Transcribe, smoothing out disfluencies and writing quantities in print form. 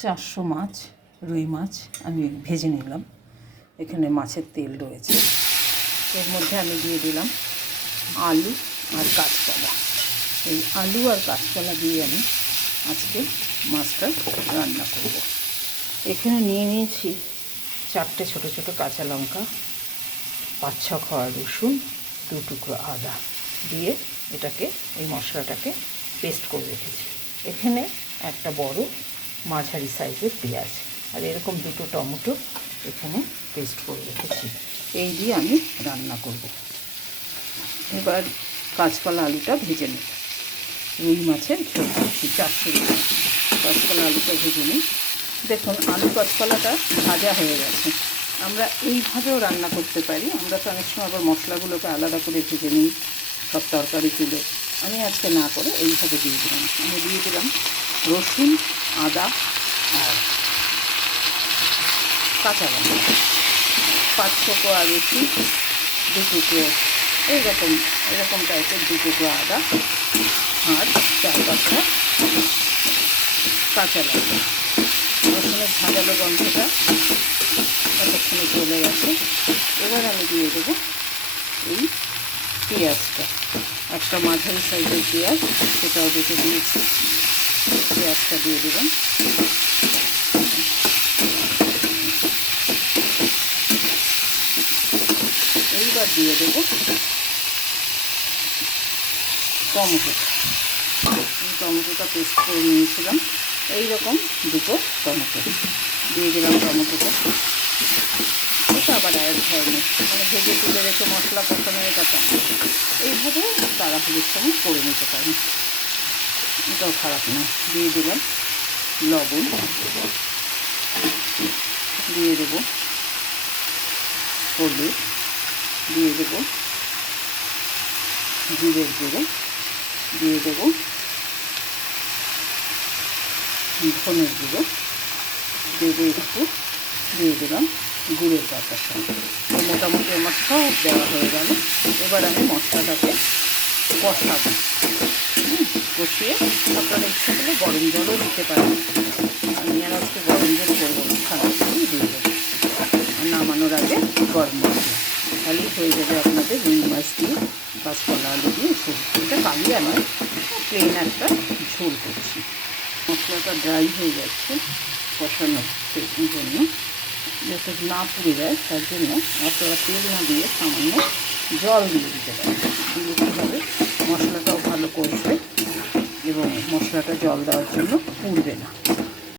400 মাছ, রুই মাছ আমি ভেজে নিলাম। এখানে মাছের তেল রয়েছে, এর মধ্যে আমি দিয়ে দিলাম আলু আর কাঁচকলা। এই আলু আর কাঁচকলা দিয়ে আমি আজকে মাছটা রান্না করব। এখানে নিয়ে নিয়েছি 4টে ছোটো ছোটো কাঁচা লঙ্কা, 5-6 কোয়া রসুন, 2 টুকরো আদা দিয়ে এটাকে এই মশলাটাকে পেস্ট করে রেখেছি। এখানে একটা বড় মাঝারি সাইজের পেঁয়াজ আর এরকম 2টো টমেটো এখানে পেস্ট করে রেখেছি। এই দিয়ে আমি রান্না করব। এবার কাঁচকলা আলুটা ভেজে নেব। রুই মাছের ঝোল 400 গ্রাম কাঁচকলা আলুটা ভেজে নিই। দেখুন আলু কাঁচকলাটা ভাজা হয়ে গেছে। আমরা এইভাবেও রান্না করতে পারি। আমরা তো অনেক সময় আবার মশলাগুলোকে আলাদা করে ভেজে নিই সব তরকারি তুলে। আমি আজকে না করে এইভাবে দিয়ে দিলাম। আমি দিয়ে দিলাম রসুন, আদা আর কাঁচা লঙ্কা, 5-6 কোয়া রসুন, 2 টুকরো এরকম টাইপের 2 টুকরো আদা আর 4-5টা কাঁচা লঙ্কা। রসুনের ঝাঁঝালো গন্ধটা ততক্ষণে চলে গেছে। এবার আমি দিয়ে দেবো এই পেঁয়াজটা, একটা মাঝারি সাইজের পেঁয়াজ, সেটাও বেটে দিয়েছি। পেঁয়াজটা দিয়ে দিলাম। এইবার দিয়ে দেবো টমেটোটা পেস্ট করে নিয়েছিলাম। এইরকম 2টো টমেটো দিয়ে দিলাম। টমেটোটা এটা আবার এক ধরনের, মানে ভেজে তুলে রেখে মশলা কষানো, এটা তো এইভাবে তাড়াহুড়োর সময় করে নিতে পারি, এটাও খারাপ না। দিয়ে দিলাম লবণ, দিয়ে দেবো হলুদ, দিয়ে দেবো জিরের গুঁড়ো, দিয়ে দেবো ধনের গুঁড়ো, দেবো একটু, দিয়ে দিলাম গুঁড়ের বাতাসা। মোটামুটি আমার সব দেওয়া হয়ে গেল। এবার আমি মশলাটাকে কষাবো। কষিয়ে আপনারা ইচ্ছা করলে গরম জলও দিতে পারেন। আমি আর আজকে গরম জল করবো না, ঠান্ডা জলই দিয়ে দেবো। আর নামানোর আগে গরম মশলা, তাহলেই হয়ে যাবে আপনাদের রুই মাছ দিয়ে কাঁচকলা আলু দিয়ে ঝোল। এটা কালিয়া নয়, প্লেন একটা ঝোল করছি। মশলাটা ড্রাই হয়ে যাচ্ছে কষানোর জন্য, যাতে না পুড়ে যায়, তার জন্য আপনারা তেল না দিয়ে সামান্য জল দিয়ে দিতে পারেন। দিলে কী হবে, মশলাটাও ভালো কষবে এবং মশলাটা জল দেওয়ার জন্য পুড়বে না।